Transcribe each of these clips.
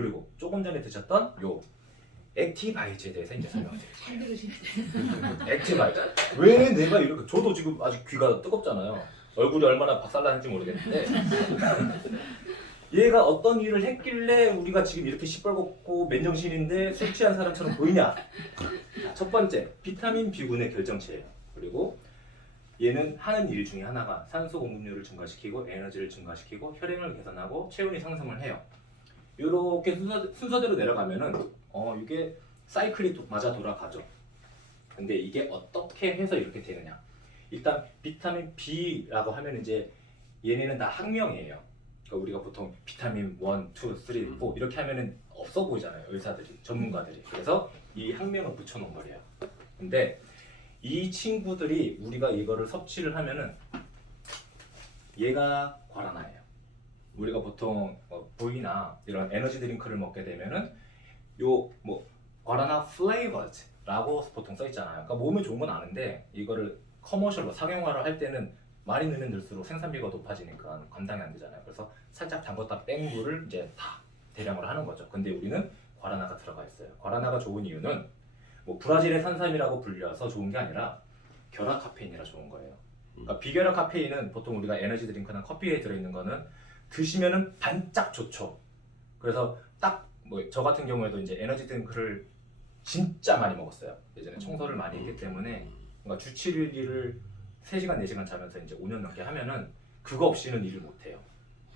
그리고 조금 전에 드셨던 요 액티바이즈에 대해서 이제 설명을 잘 드릴게요. 들으시네. 액티바이즈. 왜 내가 이렇게 저도 지금 아직 귀가 뜨겁잖아요. 얼굴이 얼마나 박살나는지 모르겠는데 얘가 어떤 일을 했길래 우리가 지금 이렇게 시뻘겋고 맨정신인데 술 취한 사람처럼 보이냐? 첫 번째, 비타민 B군의 결정체예요. 그리고 얘는 하는 일 중에 하나가 산소 공급률을 증가시키고 에너지를 증가시키고 혈행을 개선하고 체온이 상승을 해요. 이렇게 순서대로 내려가면은 이게 사이클이 맞아 돌아가죠. 근데 이게 어떻게 해서 이렇게 되느냐? 일단 비타민 B라고 하면 이제 얘네는 다 학명이에요. 그러니까 우리가 보통 비타민 1, 2, 3, 4 이렇게 하면은 없어 보이잖아요. 의사들이, 전문가들이. 그래서 이 학명을 붙여놓은 거예요. 근데 이 친구들이 우리가 이거를 섭취를 하면은 얘가 과란화예요. 우리가 보통 보이나 이런 에너지 드링크를 먹게 되면은 요 뭐 과란화 플레이버즈라고 보통 써 있잖아요. 그러니까 몸에 좋은 건 아는데 이거를 커머셜로 상용화를 할 때는 많이 넣으면 넣을수록 생산비가 높아지니까 감당이 안 되잖아요. 그래서 살짝 담궜다 뺀 물을 이제 다 대량으로 하는 거죠. 근데 우리는 과란화가 들어가 있어요. 과란화가 좋은 이유는 뭐 브라질의 산삼이라고 불려서 좋은 게 아니라 결합 카페인이라 좋은 거예요. 그러니까 비결합 카페인은 보통 우리가 에너지 드링크나 커피에 들어있는 거는 드시면은 반짝 좋죠. 그래서 딱 뭐 저 같은 경우에도 이제 에너지 드링크를 진짜 많이 먹었어요. 예전에 청소를 많이 했기 때문에 그러니까 주 7일을 3시간 4시간 자면서 이제 5년 넘게 하면은 그거 없이는 일을 못 해요.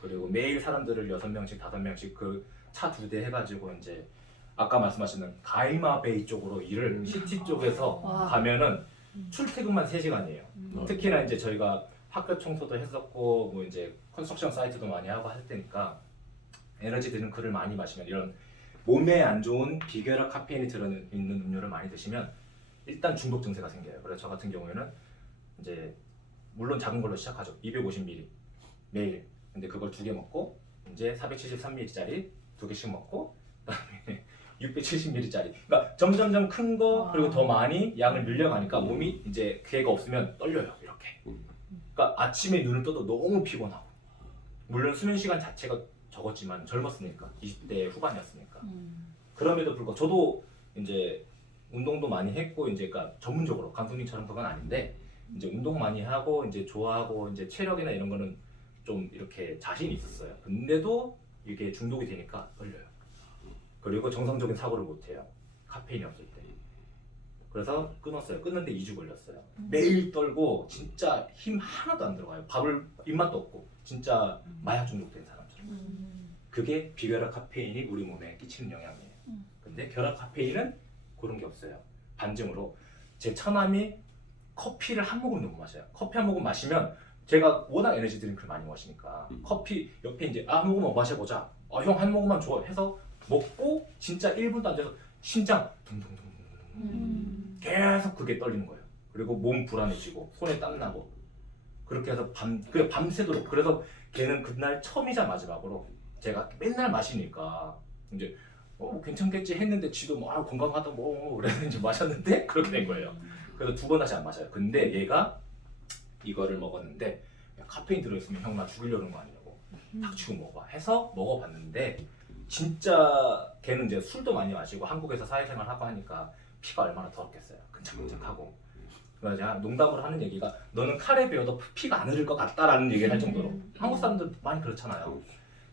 그리고 매일 사람들을 6명씩 5명씩 그 차 2대 해가지고 이제 아까 말씀하신 가이마베이 쪽으로 일을 시티 쪽에서 와. 가면은 출퇴근만 3시간이에요. 특히나 이제 저희가 학교 청소도 했었고 뭐 이제 컨스트럭션 사이트도 많이 하고 할 때니까 에너지 드링크를 많이 마시면 이런 몸에 안 좋은 비결합 카페인이 들어있는 음료를 많이 드시면 일단 중독 증세가 생겨요. 그래서 저 같은 경우에는 이제 물론 작은 걸로 시작하죠. 250ml 매일. 근데 그걸 2개 먹고 이제 473ml짜리 2개씩 먹고 그다음에 670ml짜리. 그러니까 점점점 큰 거 그리고 더 많이 양을 늘려가니까 몸이 이제 기회가 없으면 떨려요. 이렇게. 그러니까 아침에 눈을 떠도 너무 피곤하고. 물론 수면 시간 자체가 적었지만 젊었으니까 20대 후반이었으니까. 그럼에도 불구하고 저도 이제 운동도 많이 했고 이제 그러니까 전문적으로 감독님처럼 그건 아닌데 이제 운동 많이 하고 이제 좋아하고 이제 체력이나 이런 거는 좀 이렇게 자신이 있었어요. 근데도 이게 중독이 되니까 떨려요. 그리고 정상적인 사고를 못 해요. 카페인이 없을 때. 그래서 끊었어요. 끊는데 2주 걸렸어요. 매일 떨고 진짜 힘 하나도 안 들어가요. 밥을 입맛도 없고 진짜 마약 중독된 사람처럼. 그게 비결합 카페인이 우리 몸에 끼치는 영향이에요. 근데 결합 카페인은 그런 게 없어요. 반증으로 제 처남이 커피를 한 모금도 못 마셔요. 커피 한 모금 마시면 제가 워낙 에너지 드링크를 많이 마시니까 커피 옆에 이제 한 모금만 마셔보자. 형 한 모금만 줘 해서 먹고 진짜 1분도 안 돼서 심장 둥둥둥둥 계속 그게 떨리는 거예요. 그리고 몸 불안해지고 손에 땀 나고 그렇게 해서 밤새도록. 그래서 걔는 그날 처음이자 마지막으로 제가 맨날 마시니까 이제 괜찮겠지 했는데 지도 뭐 건강하다 뭐 그래서 이제 마셨는데 그렇게 된 거예요. 그래서 2번 다시 안 마셔요. 근데 얘가 이거를 먹었는데 야, 카페인 들어있으면 형 나 죽이려는 거 아니냐고 닥치고 먹어봐 해서 먹어봤는데 진짜 걔는 이제 술도 많이 마시고 한국에서 사회생활 하고 하니까 피가 얼마나 더럽겠어요. 끈적끈적하고. 그래서 제가 농담으로 하는 얘기가 너는 칼에 베어도 피가 안 흐를 것 같다라는 얘기를 할 정도로. 한국 사람들 많이 그렇잖아요.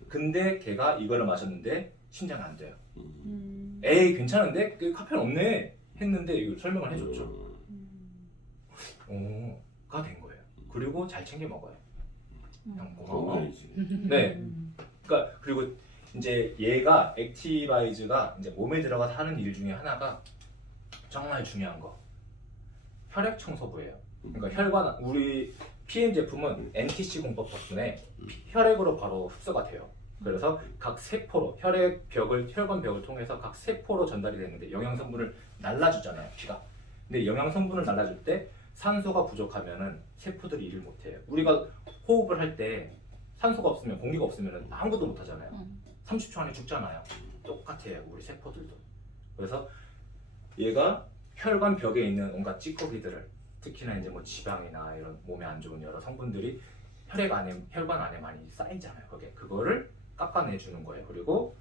근데 걔가 이거를 마셨는데 심장이 안 돼요. 에이 괜찮은데? 카페인 없네 했는데 이걸 설명을 해줬죠. 가 된 거예요. 그리고 잘 챙겨 먹어요. 형 고마워. 네. 그러니까 그리고 이제 얘가 액티바이즈가 이제 몸에 들어가서 하는 일 중에 하나가 정말 중요한 거 혈액 청소부예요. 그러니까 혈관 우리 PM 제품은 NTC 공법 덕분에 혈액으로 바로 흡수가 돼요. 그래서 각 세포로 혈관 벽을 통해서 각 세포로 전달이 되는데 영양 성분을 날라주잖아요, 피가. 근데 영양 성분을 날라줄 때 산소가 부족하면은 세포들이 일을 못 해요. 우리가 호흡을 할 때 산소가 없으면 공기가 없으면 아무것도 못 하잖아요. 30초 안에 죽잖아요. 똑같아요, 우리 세포들도. 그래서 얘가 혈관 벽에 있는 온갖 찌꺼기들을 특히나 이제 뭐 지방이나 이런 몸에 안 좋은 여러 성분들이 혈관 안에 많이 쌓이잖아요. 그거를 깎아내 주는 거예요. 그리고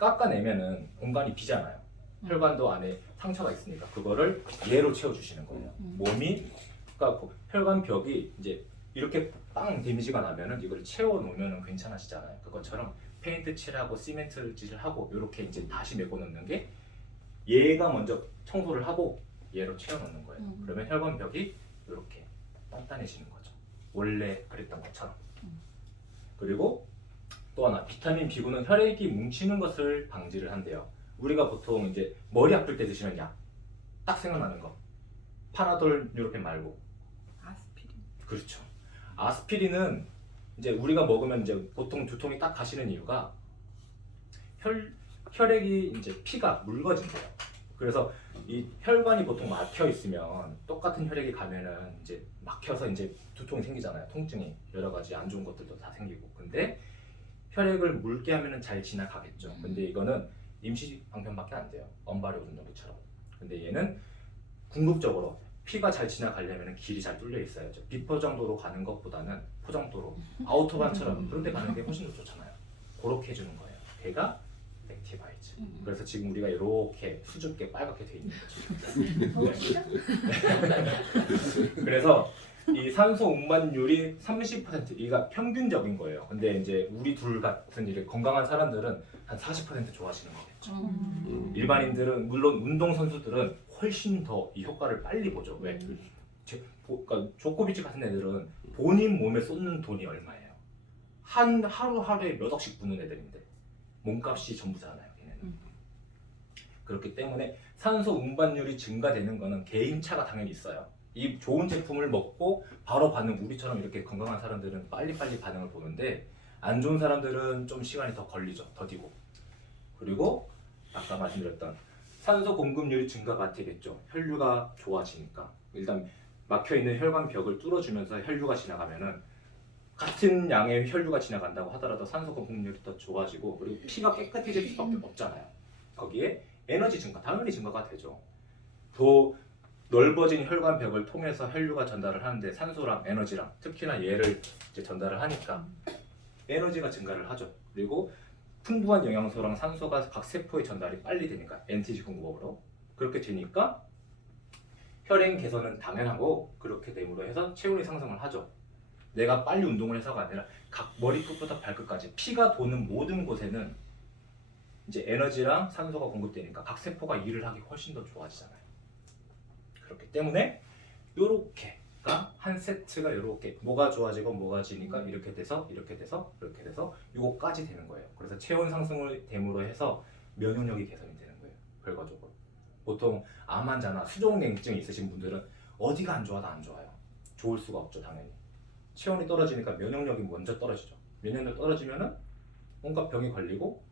깎아내면은 공간이 비잖아요. 혈관도 안에 상처가 있으니까 그거를 얘로 채워주시는 거예요. 몸이 그러니까 혈관 벽이 이제 이렇게 빵 데미지가 나면은 이걸 채워놓으면은 괜찮아지잖아요. 그것처럼 페인트 칠하고 시멘트 칠하고 이렇게 이제 다시 메꿔놓는 게 얘가 먼저 청소를 하고 얘로 채워놓는 거예요. 그러면 혈관 벽이 이렇게 단단해지는 거죠. 원래 그랬던 것처럼. 그리고 또 하나 비타민 B9는 혈액이 뭉치는 것을 방지를 한대요. 우리가 보통 이제 머리 아플 때 드시는 약 딱 생각나는 거 파나돌 뉴로펜 말고 아스피린. 그렇죠. 아스피린은 이제 우리가 먹으면 이제 보통 두통이 딱 가시는 이유가 혈액이 이제 피가 묽어진대요. 그래서 이 혈관이 보통 막혀 있으면 똑같은 혈액이 가면은 이제 막혀서 이제 두통이 생기잖아요. 통증이 여러 가지 안 좋은 것들도 다 생기고. 근데 혈액을 묽게 하면은 잘 지나가겠죠. 근데 이거는 임시 방편밖에 안 돼요. 언발의 운동기처럼. 근데 얘는 궁극적으로 피가 잘 지나가려면 길이 잘 뚫려 있어야죠. 비포장도로 가는 것보다는 포장도로 아우토반처럼 그런 데 가는 게 훨씬 더 좋잖아요. 그렇게 해주는 거예요. 걔가 액티바이즈. 그래서 지금 우리가 이렇게 수줍게 빨갛게 돼 있는 거죠. 네. 그래서 이 산소 운반율이 30% 이가 평균적인 거예요. 근데 이제 우리 둘 같은 이렇게 건강한 사람들은 한 40% 좋아지는 거겠죠. 일반인들은 물론 운동 선수들은 훨씬 더 이 효과를 빨리 보죠. 왜? 그러니까 조코비치 같은 애들은 본인 몸에 쏟는 돈이 얼마예요? 하루하루에 몇 억씩 부는 애들인데 몸값이 전부잖아요. 얘네는. 그렇기 때문에 산소 운반율이 증가되는 거는 개인차가 당연히 있어요. 이 좋은 제품을 먹고 바로 반응, 우리처럼 이렇게 건강한 사람들은 빨리빨리 반응을 보는데 안 좋은 사람들은 좀 시간이 더 걸리죠. 더디고. 그리고 아까 말씀드렸던 산소 공급률이 증가가 되겠죠. 혈류가 좋아지니까. 일단 막혀있는 혈관 벽을 뚫어주면서 혈류가 지나가면은 같은 양의 혈류가 지나간다고 하더라도 산소 공급률이 더 좋아지고 그리고 피가 깨끗해질 수밖에 없잖아요. 거기에 에너지 증가, 당연히 증가가 되죠. 더 넓어진 혈관 벽을 통해서 혈류가 전달을 하는데 산소랑 에너지랑 특히나 얘를 이제 전달을 하니까 에너지가 증가를 하죠. 그리고 풍부한 영양소랑 산소가 각 세포에 전달이 빨리 되니까 NTG 공급으로 그렇게 되니까 혈행 개선은 당연하고 그렇게 됨으로 해서 체온이 상승을 하죠. 내가 빨리 운동을 해서가 아니라 각 머리끝부터 발끝까지 피가 도는 모든 곳에는 이제 에너지랑 산소가 공급되니까 각 세포가 일을 하기 훨씬 더 좋아지잖아요. 그렇기 때문에 요렇게가 한 세트가 요렇게 뭐가 좋아지고 뭐가 지니까 이렇게 돼서 이렇게 돼서 이렇게 돼서 요거까지 되는 거예요. 그래서 체온 상승을 됨으로 해서 면역력이 개선이 되는 거예요. 결과적으로. 보통 암 환자나 수족냉증 있으신 분들은 어디가 안 좋아도 안 좋아요. 좋을 수가 없죠, 당연히. 체온이 떨어지니까 면역력이 먼저 떨어지죠. 면역력 떨어지면은 뭔가 병이 걸리고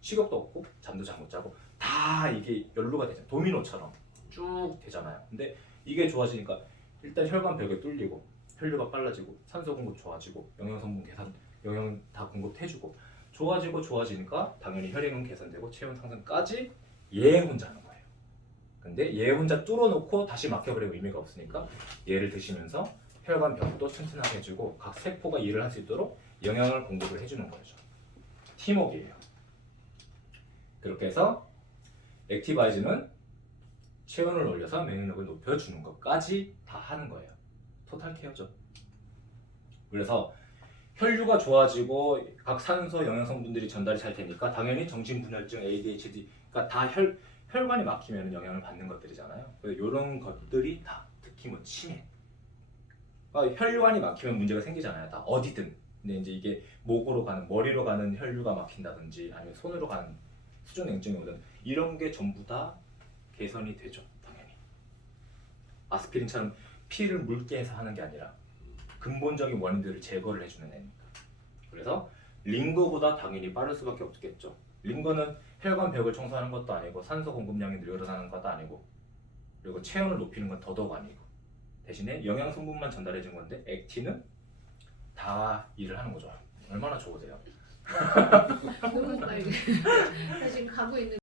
식욕도 없고 잠도 잘 못 자고 다 이게 연루가 되죠. 도미노처럼 쭉 되잖아요. 근데 이게 좋아지니까 일단 혈관 벽에 뚫리고 혈류가 빨라지고 산소 공급 좋아지고 영양 성분 개선, 영양 다 공급해주고 좋아지니까 당연히 혈액은 개선되고 체온 상승까지 얘 혼자 하는 거예요. 근데 얘 혼자 뚫어놓고 다시 막혀버리면 의미가 없으니까 얘를 드시면서 혈관 벽도 튼튼하게 해주고 각 세포가 일을 할 수 있도록 영양을 공급을 해주는 거죠. 팀워크예요. 그렇게 해서 액티바이즈는 체온을 올려서 면역력을 높여주는 것까지 다 하는 거예요. 토탈 케어죠. 그래서 혈류가 좋아지고 각 산소 영양 성분들이 전달이 잘 되니까 당연히 정신분열증, ADHD, 그러니까 다 혈관이 막히면 영향을 받는 것들이잖아요. 이런 것들이 다 특히 뭐 치매, 혈관이 막히면 문제가 생기잖아요. 다 어디든. 근데 이제 이게 목으로 가는, 머리로 가는 혈류가 막힌다든지 아니면 손으로 가는 수족냉증이 오든 이런 게 전부 다 개선이 되죠. 당연히. 아스피린처럼 피를 묽게 해서 하는 게 아니라 근본적인 원인들을 제거를 해주는 애니까. 그래서 링거보다 당연히 빠를 수밖에 없겠죠. 링거는 혈관 벽을 청소하는 것도 아니고 산소 공급량이 늘어나는 것도 아니고 그리고 체온을 높이는 건 더더욱 아니고 대신에 영양 성분만 전달해 준 건데 액티는 다 일을 하는 거죠. 얼마나 좋으세요? 너무 빨리. 나 지금 가고 있는